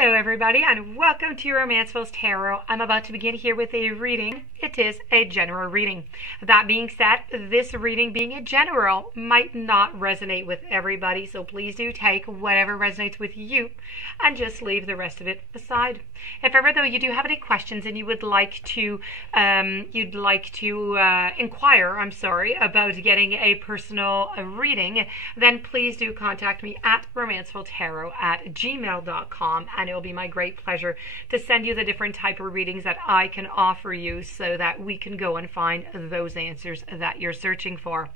Hello everybody and welcome to Romancefull's Tarot. I'm about to begin here with a reading. It is a general reading. That being said, this reading being a general might not resonate with everybody, so please do take whatever resonates with you and just leave the rest of it aside. If ever though you do have any questions and you would like to inquire, about getting a personal reading, then please do contact me at romancefulltarot@gmail.com. And it will be my great pleasure to send you the different type of readings that I can offer you so that we can go and find those answers that you're searching for.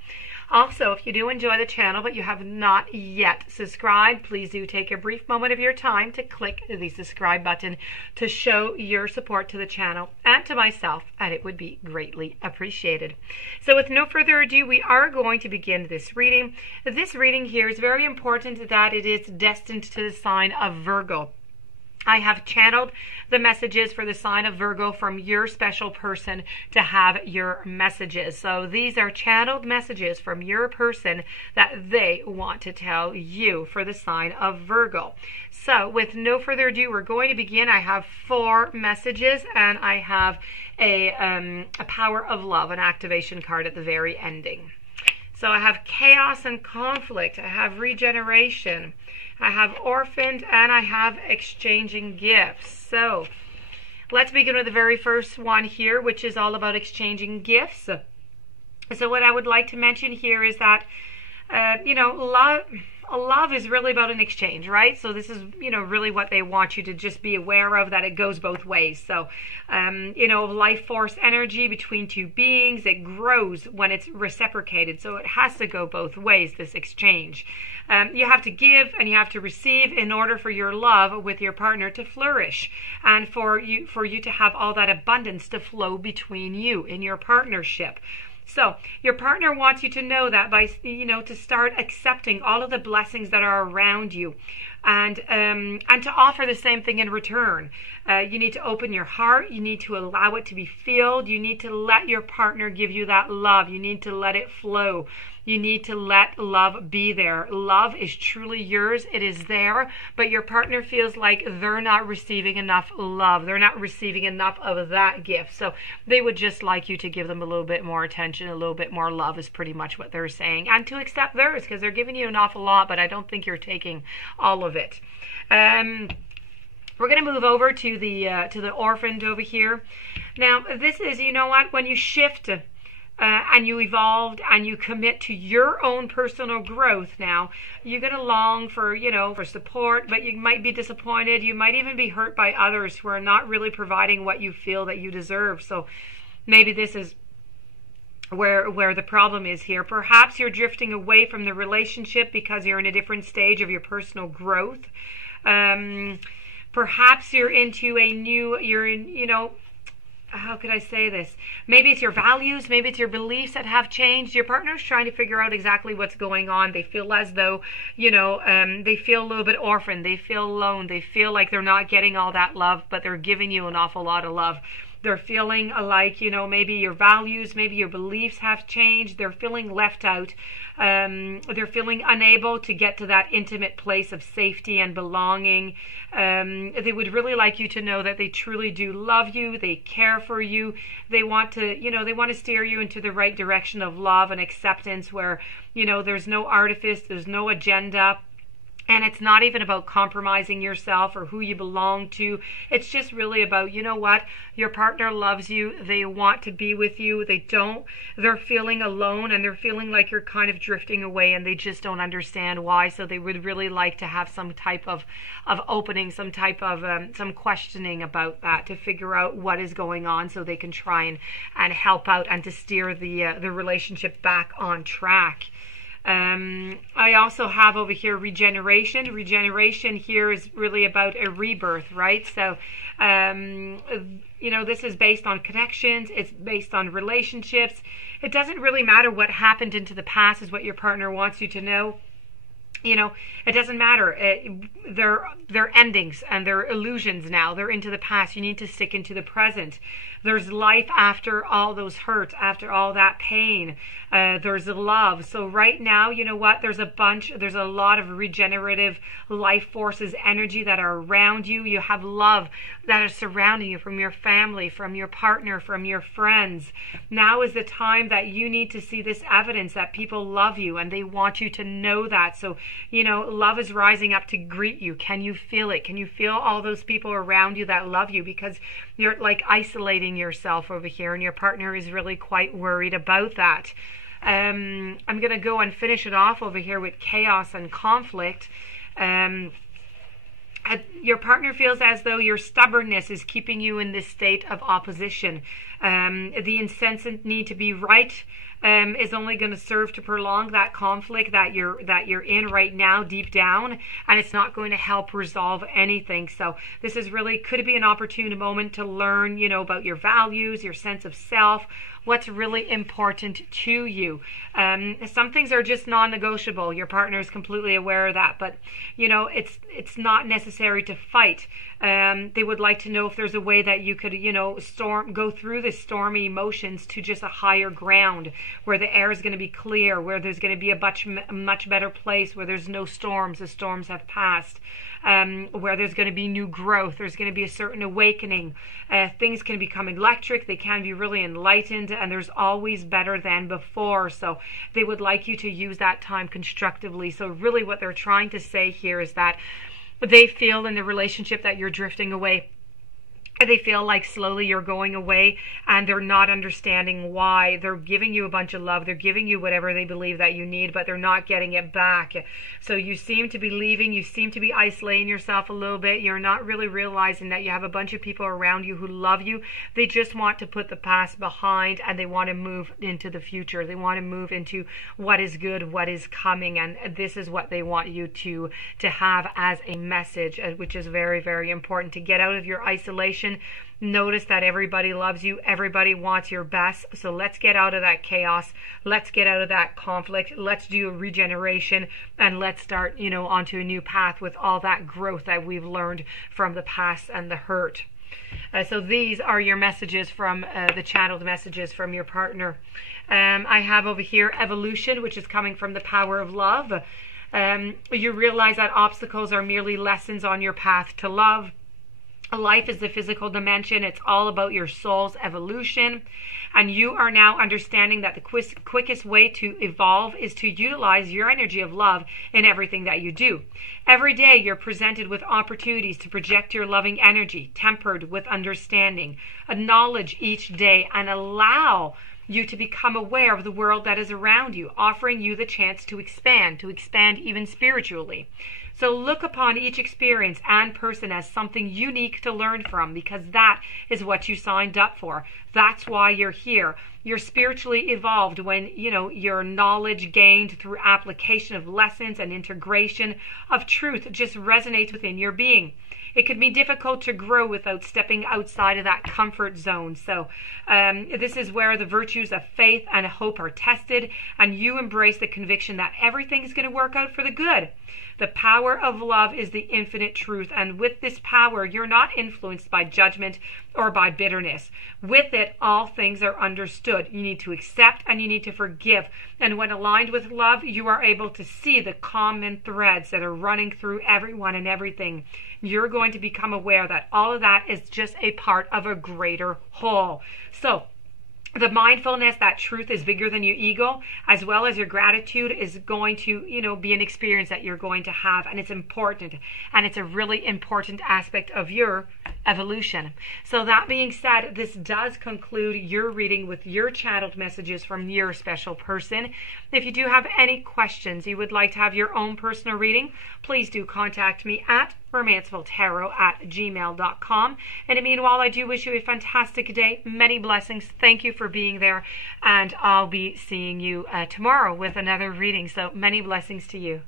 Also, if you do enjoy the channel but you have not yet subscribed, please do take a brief moment of your time to click the subscribe button to show your support to the channel and to myself, and it would be greatly appreciated. So with no further ado, we are going to begin this reading. This reading here is very important that it is destined to the sign of Virgo. I have channeled the messages for the sign of Virgo from your special person to have your messages. So these are channeled messages from your person that they want to tell you for the sign of Virgo. So with no further ado, we're going to begin. I have 4 messages and I have a power of love, an activation card at the very ending. So I have chaos and conflict. I have regeneration. I have orphaned, and I have exchanging gifts. So let's begin with the very first one here, which is all about exchanging gifts. So what I would like to mention here is that, love is really about an exchange, right? So this is, really what they want you to just be aware of, that it goes both ways. So, life force energy between two beings, it grows when it's reciprocated. So it has to go both ways, this exchange. You have to give and you have to receive in order for your love with your partner to flourish and for you to have all that abundance to flow between you in your partnership. So your partner wants you to know that by, to start accepting all of the blessings that are around you and to offer the same thing in return. You need to open your heart. You need to allow it to be filled. You need to let your partner give you that love. You need to let it flow. You need to let love be there. Love is truly yours. It is there, but your partner feels like they're not receiving enough love. They're not receiving enough of that gift. So they would just like you to give them a little bit more attention, a little bit more love is pretty much what they're saying. And to accept theirs, because they're giving you an awful lot, but I don't think you're taking all of it. We're going to move over to the orphaned over here. Now, this is, when you shift and you evolved and you commit to your own personal growth, now you're going to long for, for support, but you might be disappointed. You might even be hurt by others who are not really providing what you feel that you deserve. So maybe this is where the problem is here. Perhaps you're drifting away from the relationship because you're in a different stage of your personal growth. Perhaps you're into how could I say this? Maybe it's your values, maybe it's your beliefs that have changed. Your partner's trying to figure out exactly what's going on. They feel as though, they feel a little bit orphaned. They feel alone. They feel like they're not getting all that love, but they're giving you an awful lot of love. They're feeling like, maybe your values, maybe your beliefs have changed. They're feeling left out. They're feeling unable to get to that intimate place of safety and belonging. They would really like you to know that they truly do love you. They care for you. They want to, they want to steer you into the right direction of love and acceptance where, there's no artifice, there's no agenda. And it's not even about compromising yourself or who you belong to. It's just really about, your partner loves you. They want to be with you. They're feeling alone and they're feeling like you're kind of drifting away and they just don't understand why. So they would really like to have some type of opening, some type of, some questioning about that to figure out what is going on so they can try and help out and to steer the relationship back on track. I also have over here regeneration. Regeneration here is really about a rebirth, right? So, this is based on connections. It's based on relationships. It doesn't really matter what happened into the past is what your partner wants you to know. You know, it doesn't matter. They're endings and they're illusions now. They're into the past. You need to stick into the present. There's life after all those hurts, after all that pain. There's love. So right now, you know what? There's a lot of regenerative life forces, energy that are around you. You have love that is surrounding you from your family, from your partner, from your friends. Now is the time that you need to see this evidence that people love you and they want you to know that. So, you know, love is rising up to greet you. Can you feel it? Can you feel all those people around you that love you? Because you're like isolating yourself over here and your partner is really quite worried about that. I'm going to go and finish it off over here with chaos and conflict. Your partner feels as though your stubbornness is keeping you in this state of opposition. The incessant need to be right is only going to serve to prolong that conflict that you're in right now deep down, and it's not going to help resolve anything. So this is really could be an opportune moment to learn, you know, about your values, your sense of self, what's really important to you. Some things are just non-negotiable. Your partner is completely aware of that, but you know, it's not necessary to fight. They would like to know if there's a way that you could, you know, go through the stormy emotions to just a higher ground where the air is going to be clear, where there's going to be a much better place, where there's no storms, the storms have passed, where there's going to be new growth, there's going to be a certain awakening. Things can become electric, they can be really enlightened, and there's always better than before. So they would like you to use that time constructively. So really what they're trying to say here is that they feel in the relationship that you're drifting away. They feel like slowly you're going away and they're not understanding why. They're giving you a bunch of love. They're giving you whatever they believe that you need, but they're not getting it back. So you seem to be leaving. You seem to be isolating yourself a little bit. You're not really realizing that you have a bunch of people around you who love you. They just want to put the past behind and they want to move into the future. They want to move into what is good, what is coming, and this is what they want you to have as a message, which is very, very important, to get out of your isolation. Notice that everybody loves you. Everybody wants your best. So let's get out of that chaos. Let's get out of that conflict. Let's do a regeneration and let's start, you know, onto a new path with all that growth that we've learned from the past and the hurt. So these are your messages from the channeled messages from your partner. I have over here evolution, which is coming from the power of love. You realize that obstacles are merely lessons on your path to love. Life is the physical dimension. It's all about your soul's evolution. And you are now understanding that the quickest way to evolve is to utilize your energy of love in everything that you do. Every day you're presented with opportunities to project your loving energy, tempered with understanding. Acknowledge each day and allow you to become aware of the world that is around you, offering you the chance to expand even spiritually. So look upon each experience and person as something unique to learn from, because that is what you signed up for. That's why you're here. You're spiritually evolved when, you know, your knowledge gained through application of lessons and integration of truth just resonates within your being. It could be difficult to grow without stepping outside of that comfort zone. So this is where the virtues of faith and hope are tested, and you embrace the conviction that everything is going to work out for the good. The power of love is the infinite truth, and with this power, you're not influenced by judgment or by bitterness. With it, all things are understood. You need to accept and you need to forgive. And when aligned with love, you are able to see the common threads that are running through everyone and everything. You're going to become aware that all of that is just a part of a greater whole. So, the mindfulness that truth is bigger than your ego, as well as your gratitude, is going to, you know, be an experience that you're going to have, and it's important, and it's a really important aspect of your evolution. So that being said, this does conclude your reading with your channeled messages from your special person. If you do have any questions, you would like to have your own personal reading, please do contact me at romancefulltarot@gmail.com. And meanwhile, I do wish you a fantastic day. Many blessings. Thank you for being there. And I'll be seeing you tomorrow with another reading. So many blessings to you.